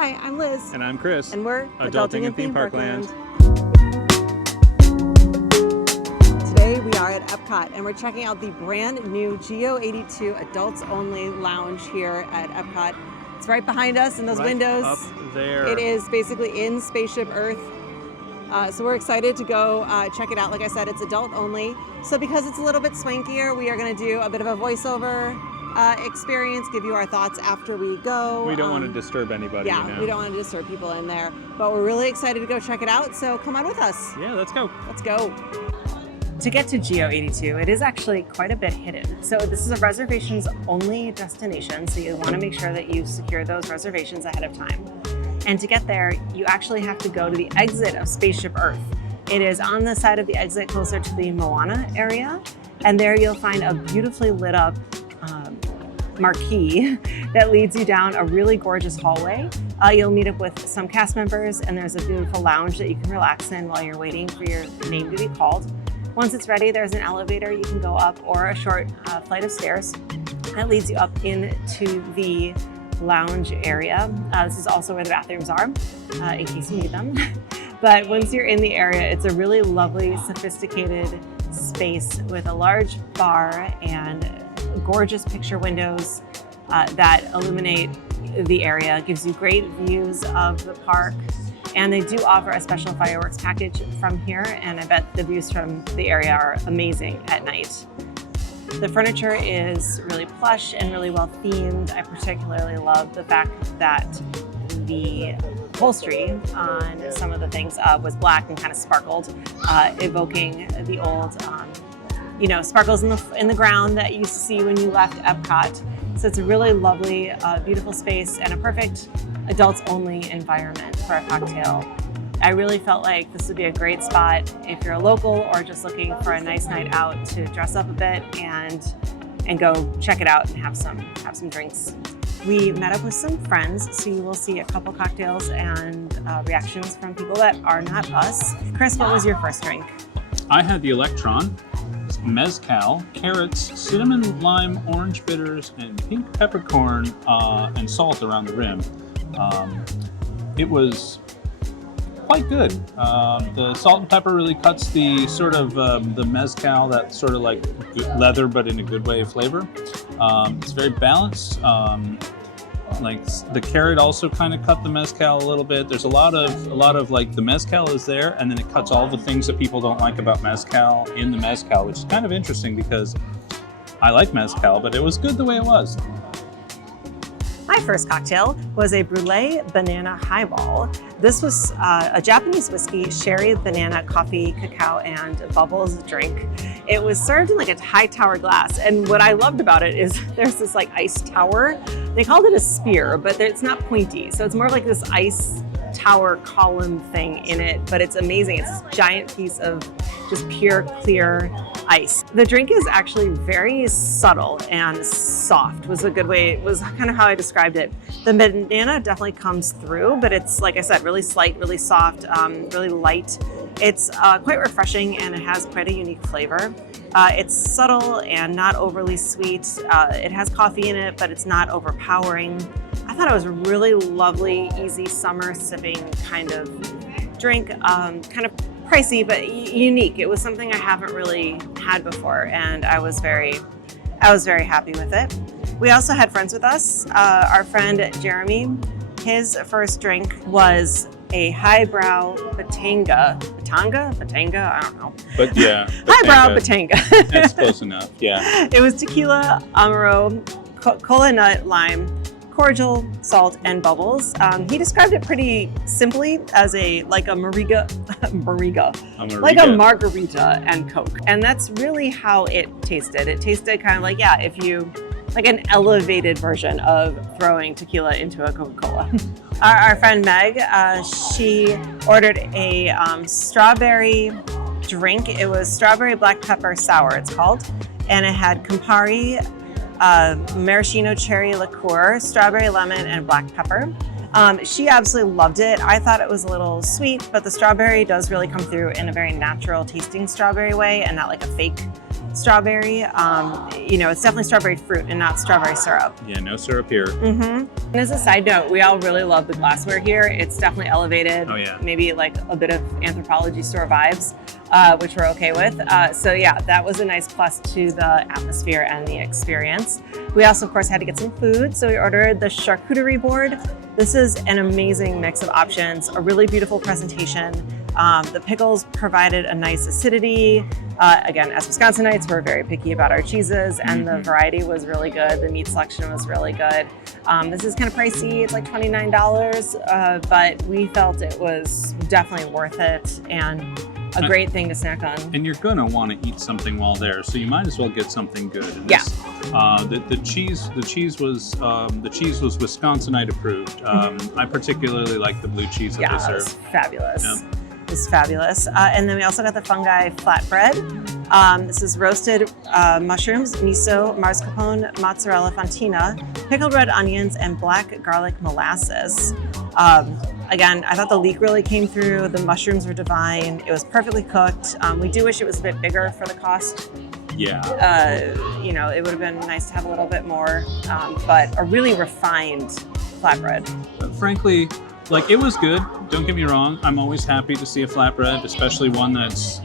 Hi, I'm Liz. And I'm Chris. And we're Adulting in Theme Park Land. Today we are at Epcot and we're checking out the brand new Geo-82 adults only lounge here at Epcot. It's right behind us in those windows. Up there. It is basically in Spaceship Earth. So we're excited to go check it out. Like I said, it's adult only. So because it's a little bit swankier, we are going to do a bit of a voiceover experience, give you our thoughts after we go. We don't want to disturb anybody. Yeah, we don't want to disturb people in there. But we're really excited to go check it out. So come on with us. Yeah, let's go. Let's go. To get to Geo-82, it is actually quite a bit hidden. So this is a reservations only destination. So you want to make sure that you secure those reservations ahead of time. And to get there, you actually have to go to the exit of Spaceship Earth. It is on the side of the exit closer to the Moana area. And there you'll find a beautifully lit up marquee that leads you down a really gorgeous hallway. You'll meet up with some cast members and there's a beautiful lounge that you can relax in while you're waiting for your name to be called. Once it's ready, there's an elevator you can go up or a short flight of stairs that leads you up into the lounge area. This is also where the bathrooms are, in case you need them. But once you're in the area, it's a really lovely, sophisticated space with a large bar and gorgeous picture windows that illuminate the area, gives you great views of the park. And they do offer a special fireworks package from here, and I bet the views from the area are amazing at night. The furniture is really plush and really well themed. I particularly love the fact that the upholstery on some of the things was black and kind of sparkled, evoking the old, sparkles in the ground that you used to see when you left Epcot. So it's a really lovely, beautiful space and a perfect adults-only environment for a cocktail. I really felt like this would be a great spot if you're a local or just looking for a nice night out to dress up a bit and go check it out and have some drinks. We met up with some friends, so you will see a couple cocktails and reactions from people that are not us. Chris, what was your first drink? I had the Electron, mezcal, carrots, cinnamon, lime, orange bitters, and pink peppercorn and salt around the rim. It was quite good. The salt and pepper really cuts the sort of the mezcal, that sort of like leather, but in a good way flavor. It's very balanced. Like the carrot also kind of cut the mezcal a little bit. There's a lot of like the mezcal is there, and then it cuts all the things that people don't like about mezcal in the mezcal, which is kind of interesting because I like mezcal, but it was good the way it was. My first cocktail was a brulee banana highball. This was a Japanese whiskey, sherry, banana, coffee, cacao, and bubbles drink. It was served in like a high tower glass. And what I loved about it is there's this like ice tower. They called it a spear, but it's not pointy. So it's more like this ice tower column thing in it, but it's amazing. It's this giant piece of just pure, clear ice. The drink is actually very subtle and soft, was a good way, was kind of how I described it. The banana definitely comes through, but it's, like I said, really slight, really soft, really light. It's quite refreshing and it has quite a unique flavor. It's subtle and not overly sweet. It has coffee in it, but it's not overpowering. I thought it was a really lovely, easy summer sipping kind of drink, kind of pricey, but unique. It was something I haven't really had before, and I was very happy with it. We also had friends with us. Our friend Jeremy, his first drink was a highbrow Batanga, I don't know. But yeah, highbrow Batanga. That's close enough, yeah. It was tequila, amaro, cola nut, lime, cordial, salt, and bubbles. He described it pretty simply as like a margarita and Coke. And that's really how it tasted. It tasted kind of like, like an elevated version of throwing tequila into a Coca-Cola. Our friend Meg, she ordered a strawberry drink. It was strawberry black pepper sour, it's called. And it had Campari, maraschino cherry liqueur, strawberry lemon, and black pepper. She absolutely loved it. I thought it was a little sweet, but the strawberry does really come through in a very natural tasting strawberry way and not like a fake strawberry. It's definitely strawberry fruit and not strawberry syrup. Yeah, no syrup here. And as a side note, we all really love the glassware here. It's definitely elevated. Oh, yeah. Maybe like a bit of Anthropology store vibes, which we're okay with. So yeah, that was a nice plus to the atmosphere and the experience. We also, of course, had to get some food. So we ordered the charcuterie board. This is an amazing mix of options, a really beautiful presentation. The pickles provided a nice acidity. Again, as Wisconsinites, we're very picky about our cheeses, and the variety was really good. The meat selection was really good. This is kind of pricey. It's like $29, but we felt it was definitely worth it and a great thing to snack on. And you're gonna want to eat something while there, so you might as well get something good. And Yeah. The cheese was Wisconsinite approved. I particularly like the blue cheese that Yeah, they it serve. was fabulous. Yeah. It was fabulous. And then we also got the fungi flatbread. This is roasted mushrooms, miso, mascarpone, mozzarella fontina, pickled red onions, and black garlic molasses. Again, I thought the leek really came through. The mushrooms were divine. It was perfectly cooked. We do wish it was a bit bigger for the cost. Yeah. It would have been nice to have a little bit more, but a really refined flatbread. Frankly, like, it was good. Don't get me wrong. I'm always happy to see a flatbread, especially one that's,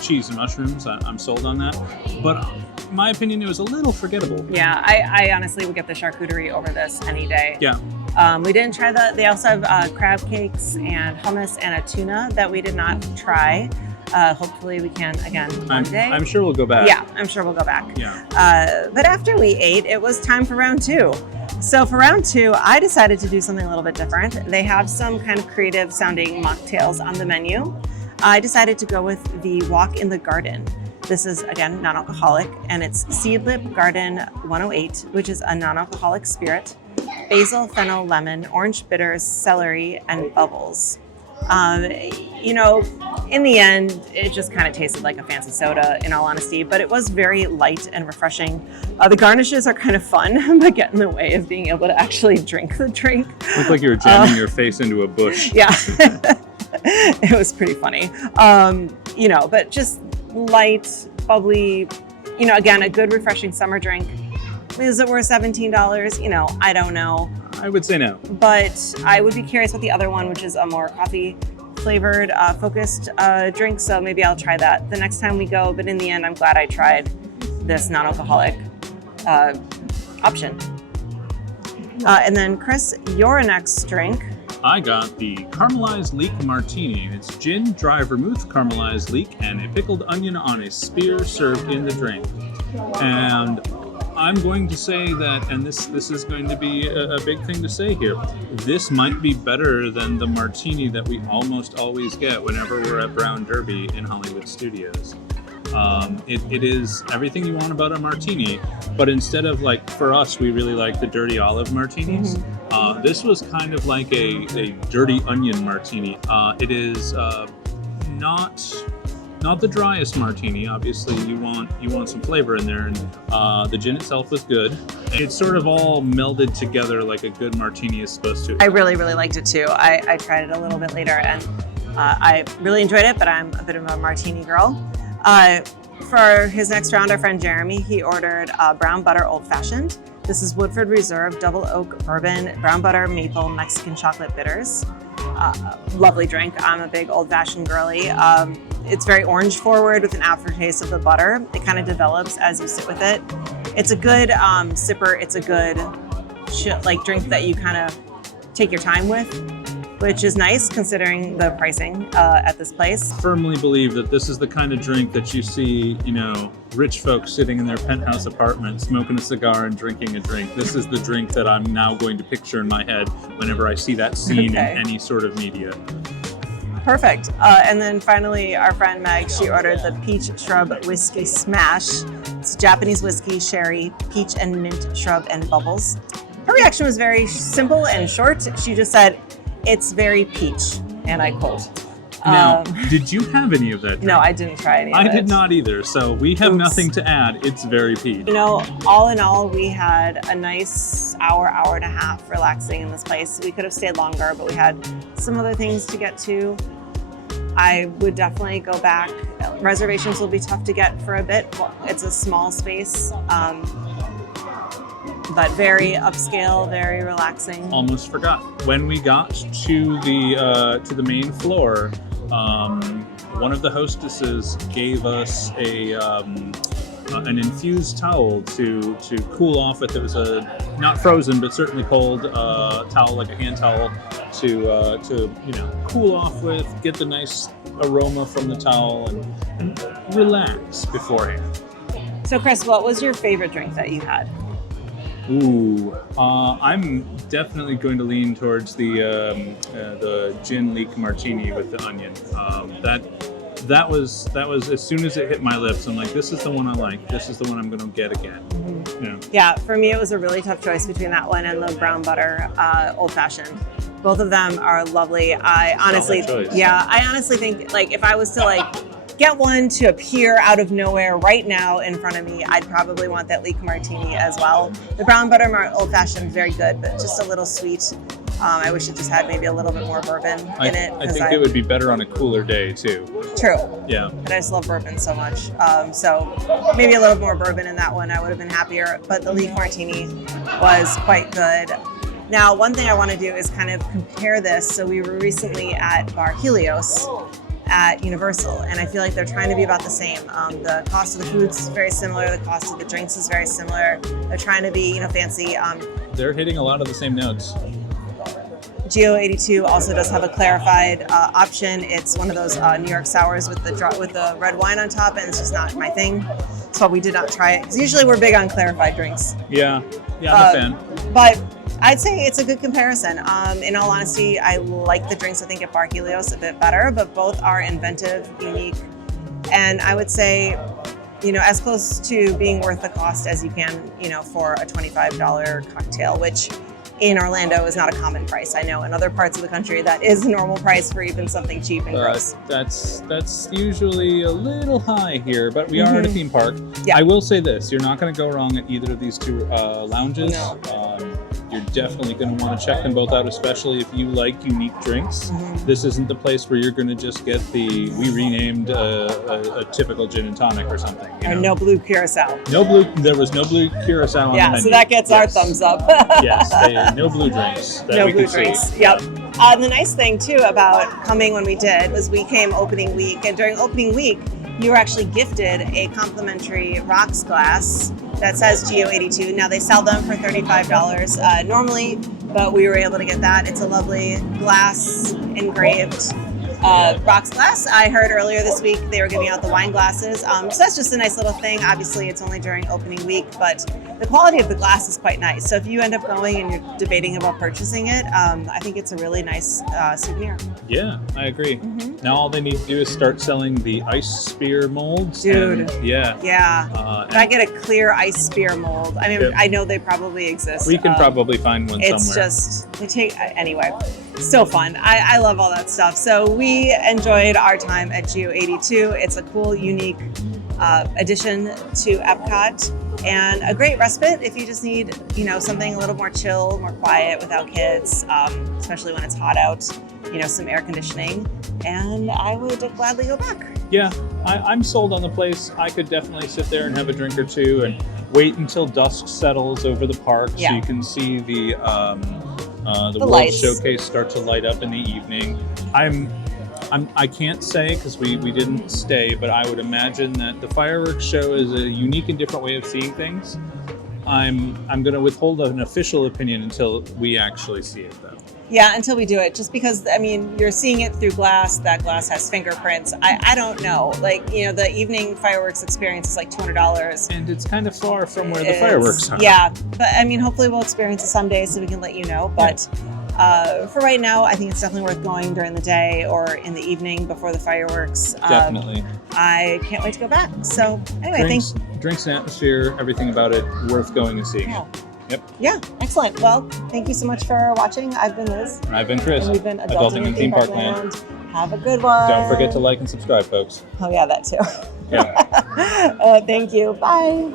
cheese and mushrooms. I'm sold on that. But in my opinion, it was a little forgettable. Yeah, I honestly would get the charcuterie over this any day. Yeah. We didn't try they also have crab cakes and hummus and a tuna that we did not try. Hopefully we can again one day. I'm sure we'll go back. Yeah, I'm sure we'll go back. Yeah. But after we ate, it was time for round two. So for round two, I decided to do something a little bit different. They have some kind of creative sounding mocktails on the menu. I decided to go with the Walk in the Garden. This is, again, non-alcoholic, and it's Seedlip Garden 108, which is a non-alcoholic spirit, basil, fennel, lemon, orange bitters, celery, and bubbles. In the end, it just kind of tasted like a fancy soda, in all honesty, but it was very light and refreshing. The garnishes are kind of fun, but get in the way of being able to actually drink the drink. Looked like you were jamming your face into a bush. Yeah, it was pretty funny. But just light, bubbly, again, a good refreshing summer drink. Is it worth $17? I don't know. I would say no. But I would be curious about the other one, which is a more coffee flavored, focused drink. So maybe I'll try that the next time we go. But in the end, I'm glad I tried this non-alcoholic option. And then Chris, your next drink. I got the caramelized leek martini. It's gin, dry vermouth, caramelized leek, and a pickled onion on a spear served in the drink. And I'm going to say that, and this is going to be a big thing to say here, this might be better than the martini that we almost always get whenever we're at Brown Derby in Hollywood Studios. It is everything you want about a martini, but instead of, like, for us, we really like the dirty olive martinis. This was kind of like a dirty onion martini. It is not the driest martini. Obviously, you want some flavor in there, and the gin itself was good. It's sort of all melded together like a good martini is supposed to. I really, really liked it too. I tried it a little bit later, and I really enjoyed it, but I'm a bit of a martini girl. For his next round, our friend Jeremy, he ordered brown butter old fashioned. This is Woodford Reserve Double Oak Bourbon, brown butter, maple, Mexican chocolate bitters. Lovely drink. I'm a big old fashioned girly. It's very orange forward with an aftertaste of the butter. It kind of develops as you sit with it. It's a good sipper. It's a good drink that you kind of take your time with, which is nice considering the pricing at this place. Firmly believe that this is the kind of drink that you see, rich folks sitting in their penthouse apartment, smoking a cigar and drinking a drink. This is the drink that I'm now going to picture in my head whenever I see that scene in any sort of media. Perfect. And then finally, our friend Meg, she ordered the Peach Shrub Whiskey Smash. It's Japanese whiskey, sherry, peach and mint shrub and bubbles. Her reaction was very simple and short. She just said, "It's very peach," and I quote. Now, did you have any of that drink? No, I didn't try any of it. I did not either, so we have nothing to add. It's very peach. All in all, we had a nice hour and a half relaxing in this place. We could have stayed longer, but we had some other things to get to. I would definitely go back Reservations will be tough to get for a bit. Well, it's a small space, but very upscale, very relaxing. Almost forgot. When we got to the main floor, one of the hostesses gave us an infused towel to cool off with. It was a not frozen but certainly cold towel, like a hand towel, to cool off with, get the nice aroma from the towel, and relax beforehand. So Chris, what was your favorite drink that you had? Ooh, I'm definitely going to lean towards the gin leek martini with the onion. That was as soon as it hit my lips, I'm like, this is the one I like. This is the one I'm going to get again. Mm-hmm. Yeah, for me it was a really tough choice between that one and the brown butter old fashioned. Both of them are lovely. I honestly think, like, if I was to get one to appear out of nowhere right now in front of me, I'd probably want that leek martini as well. The brown butter old fashioned, very good, but just a little sweet. I wish it just had maybe a little bit more bourbon in it. I think it would be better on a cooler day too. True. Yeah. And I just love bourbon so much. So maybe a little more bourbon in that one, I would have been happier. But the leek martini was quite good. Now, one thing I want to do is kind of compare this. So we were recently at Bar Helios at Universal, and I feel like they're trying to be about the same. The cost of the food is very similar. The cost of the drinks is very similar. They're trying to be, fancy. They're hitting a lot of the same notes. Geo-82 also does have a clarified option. It's one of those New York sours with the red wine on top, and it's just not my thing. So we did not try it, because usually we're big on clarified drinks. Yeah, I'm a fan. But I'd say it's a good comparison. In all honesty, I like the drinks, I think, at Bar Helios a bit better, but both are inventive, unique, and I would say, as close to being worth the cost as you can, for a $25 cocktail, which in Orlando is not a common price. I know in other parts of the country that is a normal price for even something cheap and gross. That's usually a little high here, but we are at a theme park. Yeah. I will say this, you're not going to go wrong at either of these two lounges. No. You're definitely going to want to check them both out, especially if you like unique drinks. Mm-hmm. This isn't the place where you're going to just get we renamed a typical gin and tonic or something. And no blue curacao. There was no blue curacao on the menu. Yeah, so that gets our thumbs up. Yes, no blue drinks that we could see. Yep. The nice thing too about coming when we did was we came opening week, and during opening week, you were actually gifted a complimentary rocks glass that says Geo-82. Now they sell them for $35 normally, but we were able to get that. It's a lovely glass engraved rocks glass. I heard earlier this week they were giving out the wine glasses. So that's just a nice little thing. Obviously it's only during opening week, but the quality of the glass is quite nice. So if you end up going and you're debating about purchasing it, I think it's a really nice souvenir. Yeah, I agree. Mm-hmm. Now all they need to do is start selling the ice spear molds. Dude. Yeah. If I get a clear ice spear mold, I mean, I know they probably exist. We can probably find one somewhere. It's just, anyway, still fun. I love all that stuff. So we enjoyed our time at Geo-82. It's a cool, unique addition to Epcot, and a great respite if you just need, something a little more chill, more quiet without kids, especially when it's hot out, some air conditioning, and I would gladly go back. Yeah, I'm sold on the place. I could definitely sit there and have a drink or two and wait until dusk settles over the park so you can see the World lights. Showcase start to light up in the evening. I can't say because we didn't stay, but I would imagine that the fireworks show is a unique and different way of seeing things. I'm going to withhold an official opinion until we actually see it, though. Yeah, until we do it. Just because, you're seeing it through glass. That glass has fingerprints. I don't know. The evening fireworks experience is like $200. And it's kind of far from where the fireworks are. Yeah, but hopefully we'll experience it someday so we can let you know. But for right now, I think it's definitely worth going during the day or in the evening before the fireworks. Definitely. I can't wait to go back. So anyway, drinks and atmosphere, everything about it, worth going and seeing. Yeah. Yep. Yeah, excellent. Well, thank you so much for watching. I've been Liz. And I've been Chris. And we've been Adulting in Theme Park Land. Have a good one. Don't forget to like and subscribe, folks. Oh, yeah, that too. Yeah. Thank you. Bye.